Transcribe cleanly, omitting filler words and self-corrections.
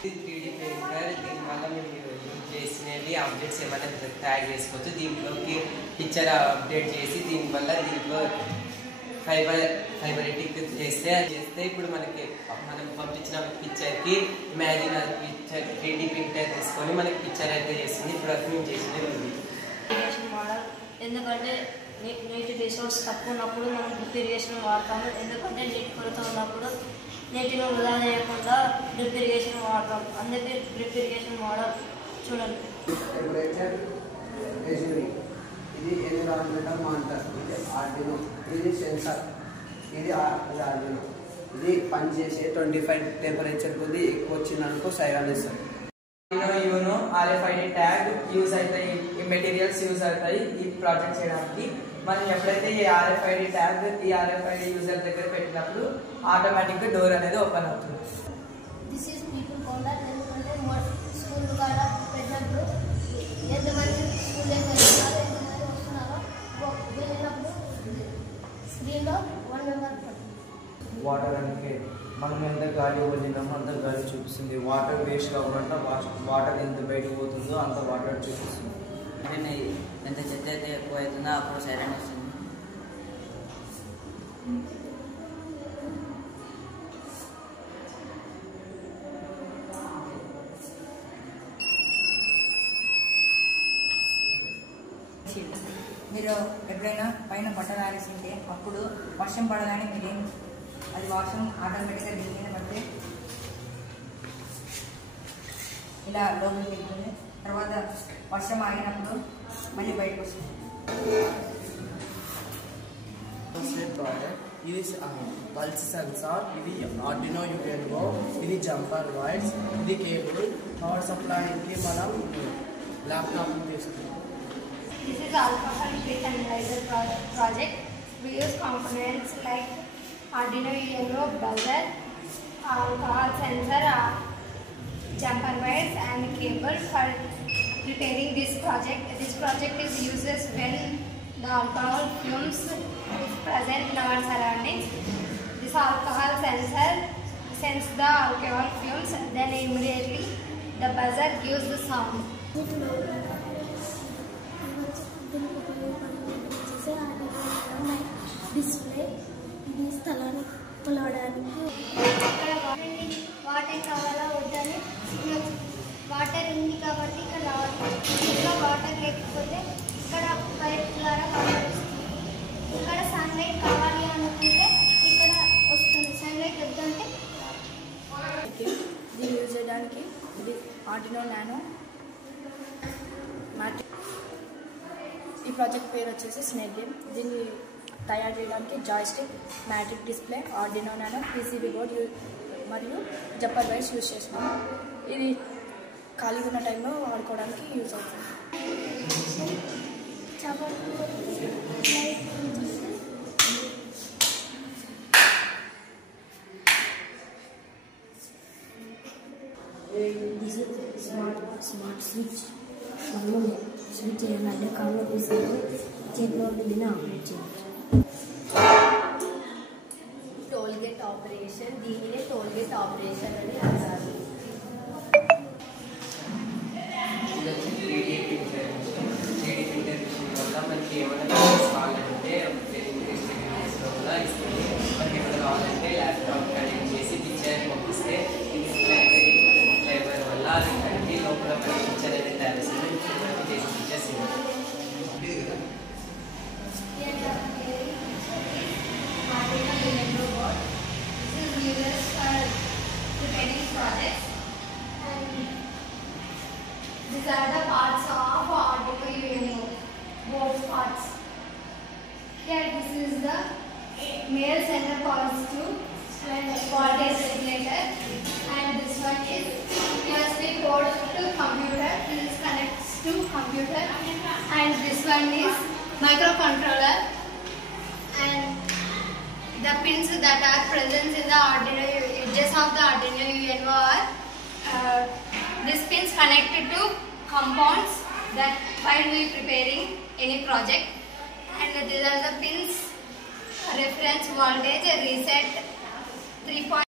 3D printer దీనివల్ల మేము use చేసినవి అప్డేట్స్ ఏమైనా తయారు చేసుకోవచ్చు. దీంట్లోకి పిక్చర్ అప్డేట్ చేసి దీనివల్ల దీంట్లో ఫైబరెటిక్ చేస్తే ఇప్పుడు మనం పంపించిన పిక్చర్కి ఇమాజిన్ పిక్చర్ 3D ప్రింటర్ తీసుకొని మనకి పిక్చర్ అయితే చేస్తుంది. ఇప్పుడు అది మేము చేసినది ఉంది. ఎందుకంటే నీటి రిసోర్స్ తక్కువ ఉన్నప్పుడు మనం డ్రిప్ ఇరిగేషన్ వాడతాము. ఎందుకంటే నీటి కొరత ఉన్నప్పుడు నీటిని వృధా చేయకుండా డ్రిప్ ఇరిగేషన్ వాడతాం. అందుకే డ్రిప్ ఇరిగేషన్ మోడల్ చూడండి. ఇది ఎన్విరాన్మెంటల్ మానిటర్, ఇది ఆర్డినో, ఇది సెన్సార్, ఇది ఆర్డినో. ఇది పనిచేసే 25 టెంపరేచర్ కొద్ది ఎక్కువ వచ్చిందనుకో సైరన్ ఇస్తుంది. యూనో RFID ట్యాగ్ యూజ్ అవుతాయి, ఈ మెటీరియల్స్ యూజ్ అవుతాయి ఈ ప్రాజెక్ట్ చేయడానికి. మనం ఎప్పుడైతే ఈ RFID ట్యాగ్ ఈ RFID యూజర్ దగ్గర పెట్టినప్పుడు ఆటోమేటిక్గా డోర్ అనేది ఓపెన్ అవుతుంది. This is people counter. ఎందుకంటే స్కూల్ కాడ పెట్టినప్పుడు ఎంతమంది స్కూల్ వెళ్తున్నారు, ఎంతమంది వస్తున్నారో వెళ్ళినప్పుడు స్క్రీన్లో 1 మెంబర్ పడుతుంది. వాటర్ అంటే మనం ఎంత గాలి వదిలినామో అంత గాలి చూపిస్తుంది. వాటర్ వేస్ట్ కాకుండా వాటర్ ఎంత బయటకు పోతుందో అంత వాటర్ చూపిస్తుంది. అంటే ఎంత చెత్త అయితే ఎక్కువ అవుతుందో అప్పుడు సైరన్ వస్తుంది. మీరు ఎప్పుడైనా పైన బట్టలు ఆరేసింటే అప్పుడు వర్షం పడగానే మీరేం అది వర్షం ఆటోమేటిక్గా దీని మీద పడితే ఇలా లోపలికి వెళ్తుంది. తర్వాత వర్షం ఆగినప్పుడు మళ్ళీ బయటకు వస్తుంది. ఇది పల్స్ సెన్సార్, ఇది ఆర్డినో యుఎన్ఓ, ఇది జంపర్ వైర్స్, ఇది కేబుల్. పవర్ సప్లైకి మనం ల్యాప్టాప్ తీసుకుంటాం. This is alcohol fit analyzer project. We use components like Arduino UNO, buzzer, alcohol sensor, jumper wires and cable for preparing this project. This project is uses when the alcohol fumes is present in our surroundings. This alcohol sensor sense the alcohol fumes, then immediately the buzzer gives the sound. Display ఇది స్థలాన్ని కొలవడానికి water కావాలా వద్దని water ఉంది కాబట్టి ఇక్కడ రావాలి. ఇక్కడ వాటర్ లేకపోతే ఇక్కడ పైప్ ద్వారా వాటర్ వస్తుంది. ఇక్కడ సన్లైట్ కావాలి అనుకుంటే ఇక్కడ వస్తుంది. సన్లైట్ వద్దంటే దీన్ని యూజ్ చేయడానికి ఇది ఆర్డినో నానో మ్యాట్రిక్. ఈ ప్రాజెక్ట్ పేరు వచ్చేసి స్నేక్ గేమ్. దీన్ని తయారు చేయడానికి joystick, matrix display, Arduino nano, PCB board మరియు జంపర్ వైర్స్ యూజ్ చేస్తున్నాం. ఇది ఖాళీగా ఉన్న టైంలో వాడుకోవడానికి యూజ్ అవుతుంది. స్మార్ట్ స్విచ్ స్విచ్ చేయాలంటే కాల్లో తీసుకొని చేతిలో దీన్ని ఆపరేట్ చేయాలి. టోల్గేట్ ఆపరేషన్, దీనినే టోల్గేట్ ఆపరేషన్ అని అంటారు. త్రీడీ ప్రింటర్ మిషన్ వల్ల మనకి ఏమైనా కావాలంటే కూడా ఇస్తుంది. మనకి ఏమైనా కావాలంటే ల్యాప్టాప్ కనెక్ట్ చేసి పిక్చర్ పంపిస్తే ఫైబర్ వల్ల అది కడిగి లోపల పిక్చర్ అయితే తయారు చేసి pictures these are the parts of Arduino UNO, both parts. Here this is the male center positive and voltage regulator, and this one is USB port to computer. This connects to computer, and this one is microcontroller, and the pins that are present in the Arduino edges of the Arduino UNO are these pins connected to compounds that while we preparing any project, and these are the pins reference voltage, reset 3.